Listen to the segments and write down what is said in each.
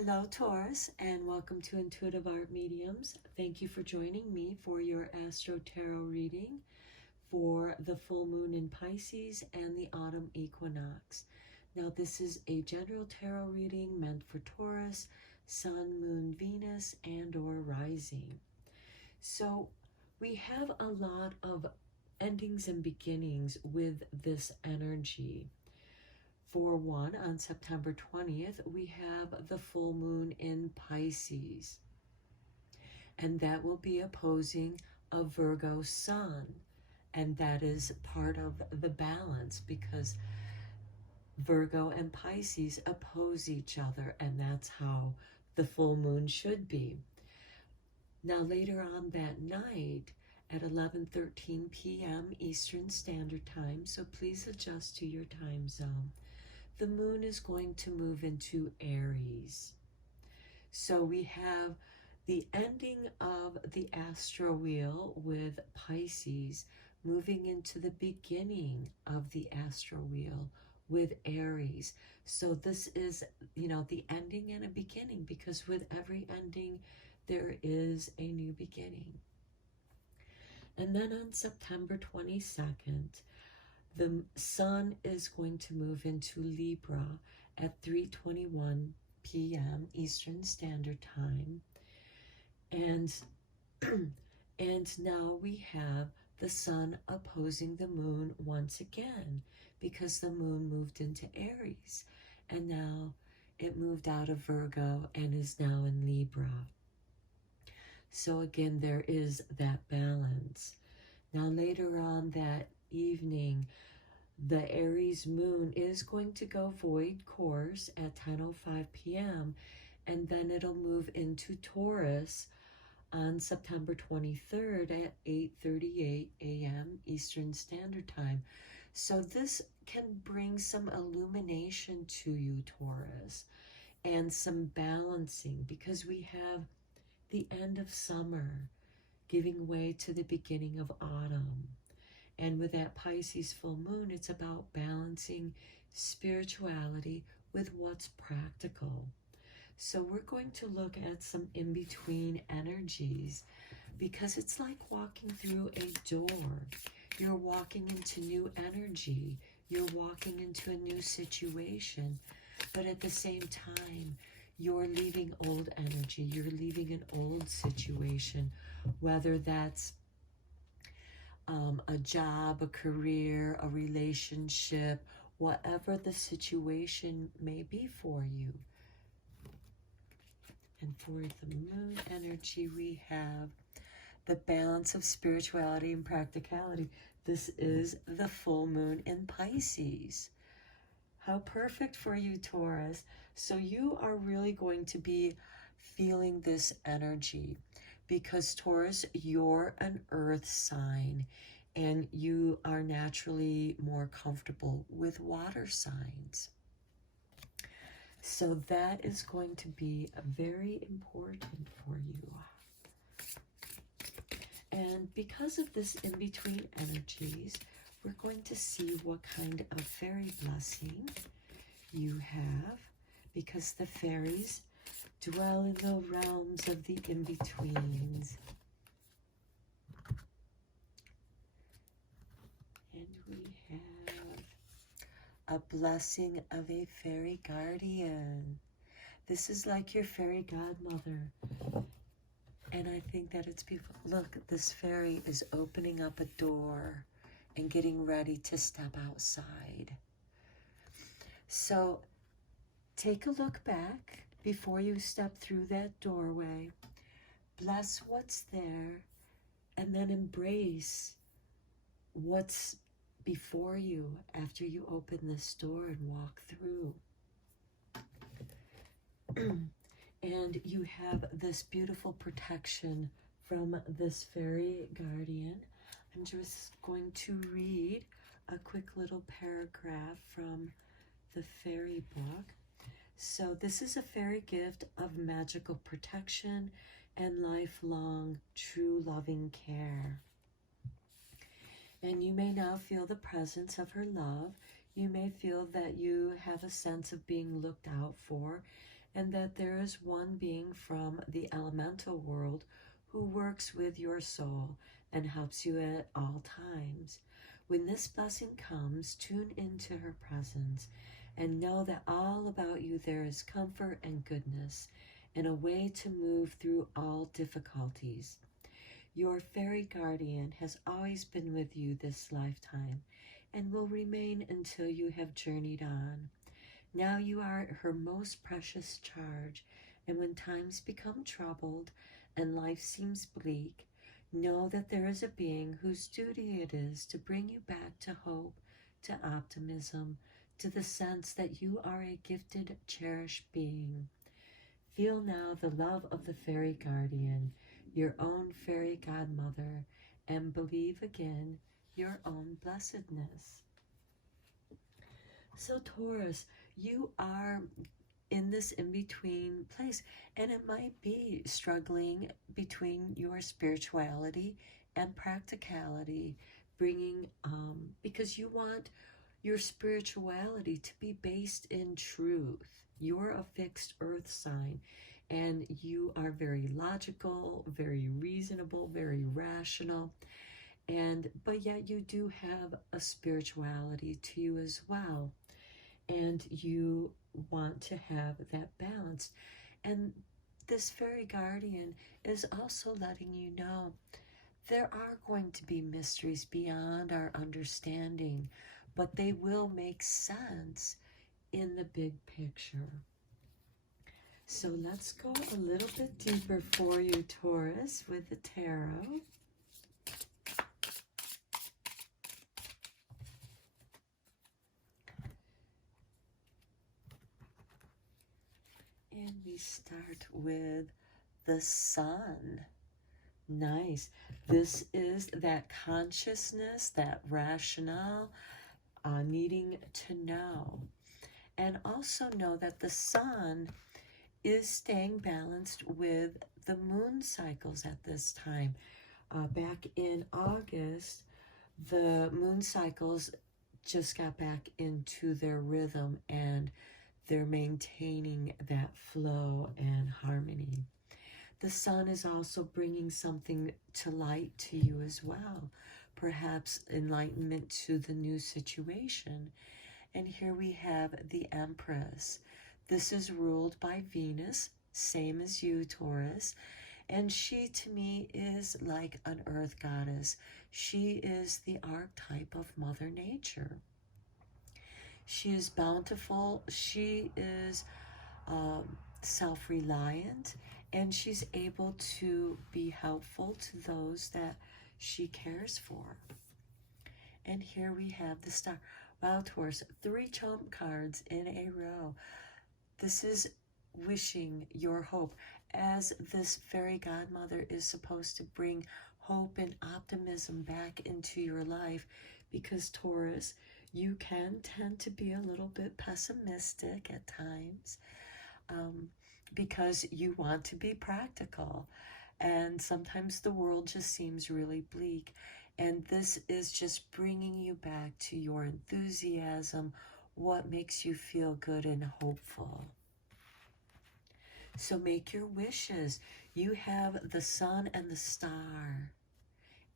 Hello, Taurus, and welcome to Intuitive Art Mediums. Thank you for joining me for your Astro Tarot reading for the full moon in Pisces and the autumn equinox. Now, this is a general tarot reading meant for Taurus, Sun, Moon, Venus, and or rising. So we have a lot of endings and beginnings with this energy. For one, on September 20th, we have the full moon in Pisces, and that will be opposing a Virgo sun, and that is part of the balance because Virgo and Pisces oppose each other, and that's how the full moon should be. Now, later on that night at 11:13 p.m. Eastern Standard Time, so please adjust to your time zone, the moon is going to move into Aries. So we have the ending of the astro wheel with Pisces moving into the beginning of the astro wheel with Aries. So this is, the ending and a beginning, because with every ending, there is a new beginning. And then on September 22nd, the sun is going to move into Libra at 3:21 p.m. Eastern Standard Time. And, and now we have the sun opposing the moon once again, because the moon moved into Aries. And now it moved out of Virgo and is now in Libra. So again, there is that balance. Now later on that evening, the Aries moon is going to go void course at 10:05 p.m. and then it'll move into Taurus on September 23rd at 8:38 a.m. Eastern Standard Time. So this can bring some illumination to you, Taurus, and some balancing, because we have the end of summer giving way to the beginning of autumn. And with that Pisces full moon, it's about balancing spirituality with what's practical. So we're going to look at some in-between energies, because it's like walking through a door. You're walking into new energy. You're walking into a new situation. But at the same time, you're leaving old energy. You're leaving an old situation, whether that's a job, a career, a relationship, whatever the situation may be for you. And for the moon energy, we have the balance of spirituality and practicality. This is the full moon in Pisces. How perfect for you, Taurus. So you are really going to be feeling this energy, because Taurus, you're an earth sign and you are naturally more comfortable with water signs. So that is going to be very important for you. And because of this in-between energies, we're going to see what kind of fairy blessing you have, because the fairies dwell in the realms of the in-betweens. And we have a blessing of a fairy guardian. This is like your fairy godmother. And I think that it's beautiful. Look, this fairy is opening up a door and getting ready to step outside. So take a look back before you step through that doorway. Bless what's there, and then embrace what's before you after you open this door and walk through. And you have this beautiful protection from this fairy guardian. I'm just going to read a quick little paragraph from the fairy book. So this is a fairy gift of magical protection and lifelong true loving care. And you may now feel the presence of her love. You may feel that you have a sense of being looked out for and that there is one being from the elemental world who works with your soul and helps you at all times. When this blessing comes, tune into her presence and know that all about you there is comfort and goodness and a way to move through all difficulties. Your fairy guardian has always been with you this lifetime and will remain until you have journeyed on. Now you are her most precious charge, and when times become troubled and life seems bleak, know that there is a being whose duty it is to bring you back to hope, to optimism, to the sense that you are a gifted, cherished being. Feel now the love of the fairy guardian, your own fairy godmother, and believe again your own blessedness. So Taurus, you are in this in-between place, and it might be struggling between your spirituality and practicality, bringing because you want your spirituality to be based in truth. You're a fixed earth sign, and you are very logical, very reasonable, very rational, but yet you do have a spirituality to you as well, and you want to have that balance. And this fairy guardian is also letting you know there are going to be mysteries beyond our understanding, but they will make sense in the big picture. So let's go a little bit deeper for you, Taurus, with the tarot. And we start with the Sun. Nice. This is that consciousness, that rationale, needing to know. And also know that the Sun is staying balanced with the moon cycles at this time. Back in August, the moon cycles just got back into their rhythm, and they're maintaining that flow and harmony. The Sun is also bringing something to light to you as well, perhaps enlightenment to the new situation. And here we have the Empress. This is ruled by Venus, same as you, Taurus. And she, to me, is like an earth goddess. She is the archetype of Mother Nature. She is bountiful. She is self-reliant, and she's able to be helpful to those that she cares for. And here we have the Star. Wow, Taurus, 3 trump cards in a row. This is wishing your hope, as this fairy godmother is supposed to bring hope and optimism back into your life, because Taurus, you can tend to be a little bit pessimistic at times, because you want to be practical, and sometimes the world just seems really bleak, and this is just bringing you back to your enthusiasm, what makes you feel good and hopeful. So make your wishes. You have the Sun and the Star,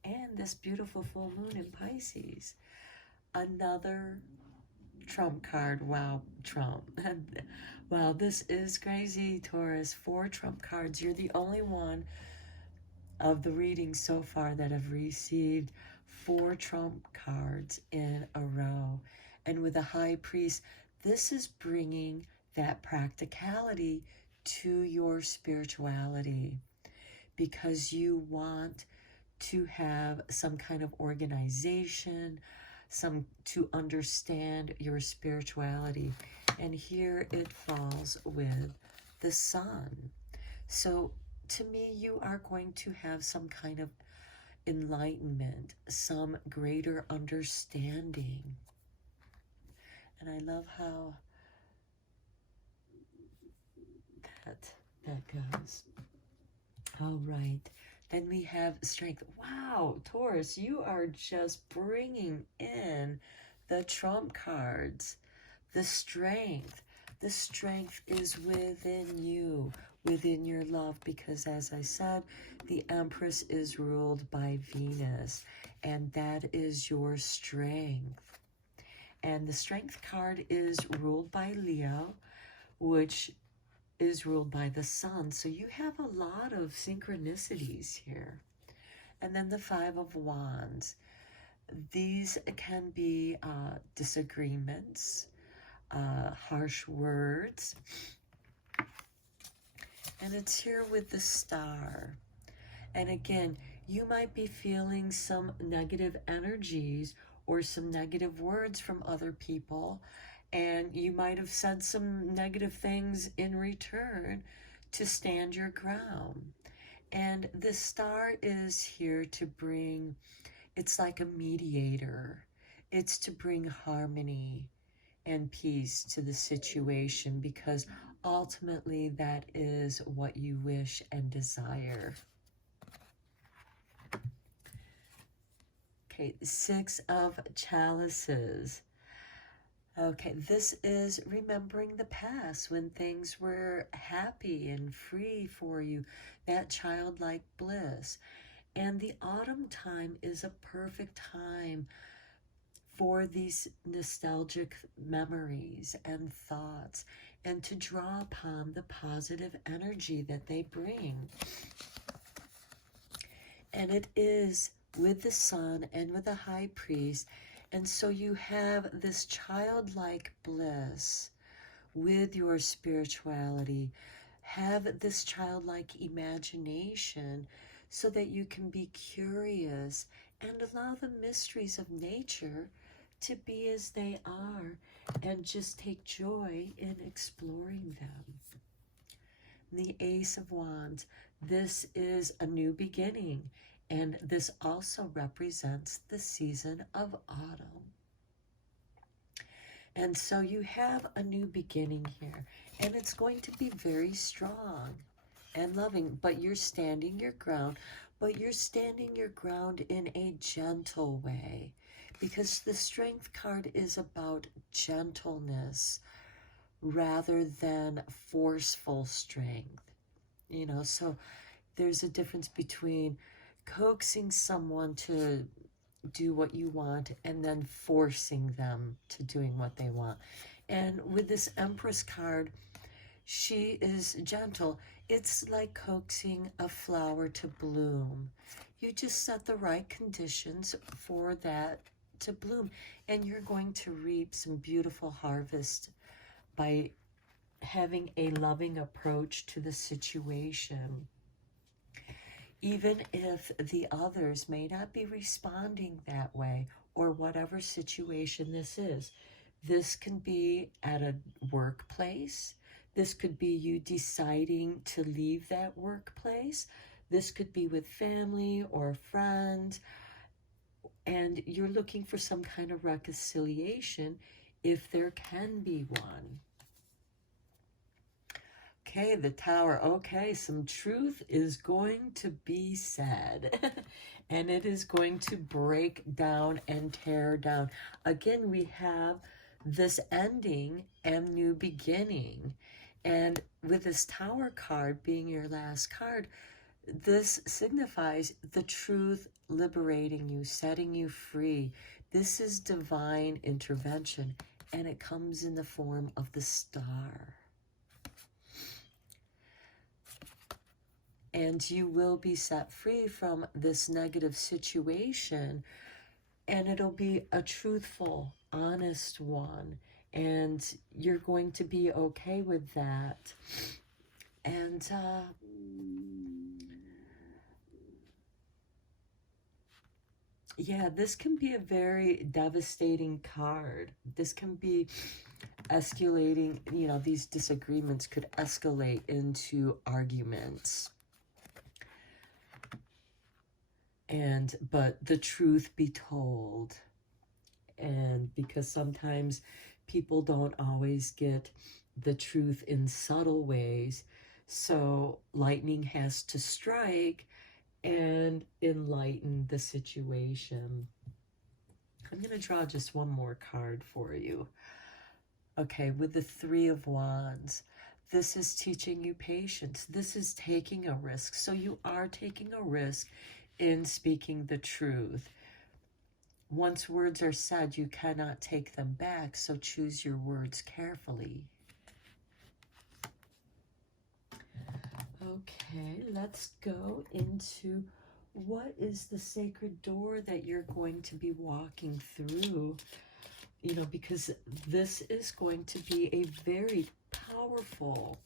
and this beautiful full moon in Pisces. Another trump card. Wow, Trump. Wow, this is crazy, Taurus. 4 trump cards. You're the only one of the readings so far that have received 4 trump cards in a row. And with the High Priest, this is bringing that practicality to your spirituality, because you want to have some kind of organization, to understand your spirituality. And here it falls with the Sun. So to me, you are going to have some kind of enlightenment, some greater understanding. And I love how that goes. All right. Then we have strength. Wow, Taurus, you are just bringing in the trump cards, the strength. The strength is within you, within your love, because as I said, the Empress is ruled by Venus, and that is your strength. And the Strength card is ruled by Leo, which is ruled by the Sun. So you have a lot of synchronicities here. And then the Five of Wands. These can be disagreements, harsh words. And it's here with the Star. And again, you might be feeling some negative energies or some negative words from other people, and you might have said some negative things in return to stand your ground. And the Star is here to bring, it's like a mediator. It's to bring harmony and peace to the situation, because ultimately that is what you wish and desire. Okay, Six of Chalices. Okay, this is remembering the past when things were happy and free for you, that childlike bliss. And the autumn time is a perfect time for these nostalgic memories and thoughts, and to draw upon the positive energy that they bring. And it is with the Sun and with the High Priest. And so you have this childlike bliss with your spirituality. Have this childlike imagination so that you can be curious and allow the mysteries of nature to be as they are, and just take joy in exploring them. The Ace of Wands. This is a new beginning. And this also represents the season of autumn. And so you have a new beginning here. And it's going to be very strong and loving. But you're standing your ground. But you're standing your ground in a gentle way. Because the Strength card is about gentleness rather than forceful strength. You know, so there's a difference between coaxing someone to do what you want and then forcing them to doing what they want. And with this Empress card, she is gentle. It's like coaxing a flower to bloom. You just set the right conditions for that to bloom, and you're going to reap some beautiful harvest by having a loving approach to the situation. Even if the others may not be responding that way, or whatever situation this is. This can be at a workplace. This could be you deciding to leave that workplace. This could be with family or friends. And you're looking for some kind of reconciliation, if there can be one. Okay, the Tower. Okay, some truth is going to be said. And it is going to break down and tear down. Again, we have this ending and new beginning. And with this Tower card being your last card, this signifies the truth liberating you, setting you free. This is divine intervention, and it comes in the form of the Star. And you will be set free from this negative situation, and it'll be a truthful, honest one, and you're going to be okay with that. And yeah, this can be a very devastating card. This can be escalating, you know, these disagreements could escalate into arguments. But the truth be told, and because sometimes people don't always get the truth in subtle ways, so lightning has to strike and enlighten the situation. I'm going to draw just one more card for you. Okay, with the Three of Wands, this is teaching you patience. This is taking a risk. So you are taking a risk in speaking the truth. Once words are said, you cannot take them back, so choose your words carefully. Okay, let's go into what is the sacred door that you're going to be walking through. You know, because this is going to be a very powerful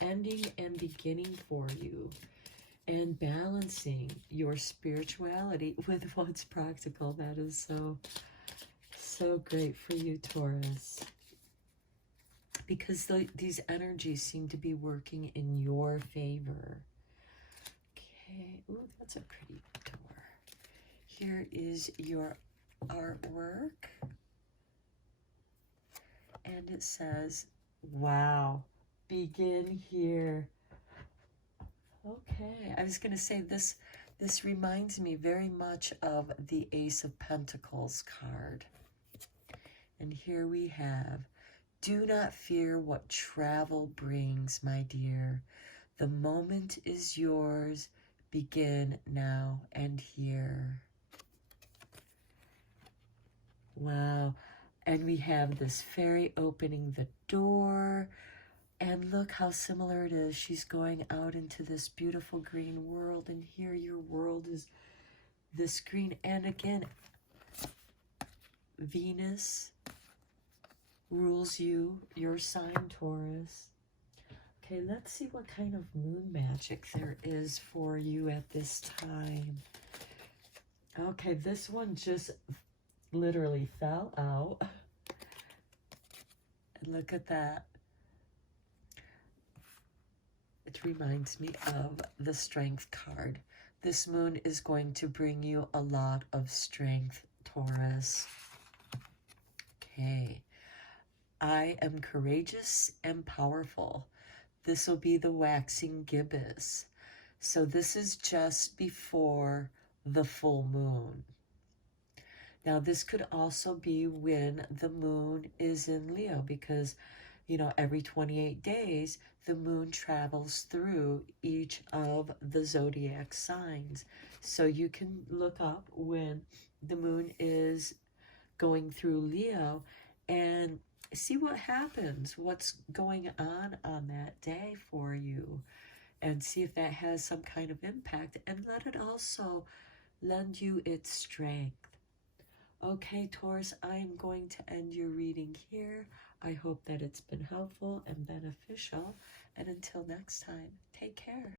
ending and beginning for you, and balancing your spirituality with what's practical. That is so great for you, Taurus, because these energies seem to be working in your favor. Okay, ooh, that's a pretty door. Here is your artwork, and it says, wow, begin here. Okay, I was going to say this reminds me very much of the Ace of Pentacles card. And here we have, do not fear what travel brings, my dear. The moment is yours. Begin now and here. Wow. And we have this fairy opening the door. And look how similar it is. She's going out into this beautiful green world. And here your world is this green. And again, Venus rules you, your sign, Taurus. Okay, let's see what kind of moon magic there is for you at this time. Okay, this one just literally fell out. And look at that. It reminds me of the Strength card. This moon is going to bring you a lot of strength, Taurus. Okay. I am courageous and powerful. This will be the waxing gibbous. So this is just before the full moon. Now, this could also be when the moon is in Leo, because, you know, every 28 days, the moon travels through each of the zodiac signs. So you can look up when the moon is going through Leo and see what happens, what's going on that day for you, and see if that has some kind of impact, and let it also lend you its strength. Okay, Taurus, I am going to end your reading here. I hope that it's been helpful and beneficial. And until next time, take care.